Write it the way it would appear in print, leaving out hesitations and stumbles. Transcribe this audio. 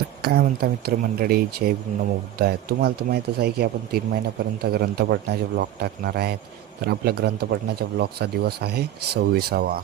तर काय म्हणता मित्रमंडळी, जय नमो बुद्धाय. तुम्हाला तर माहीतच आहे की आपण 3 महिन्यापर्यंत ग्रंथपठणाचे ब्लॉग टाकणार आहेत. तर आपल्या ग्रंथपठणाच्या ब्लॉगचा दिवस आहे 26वा.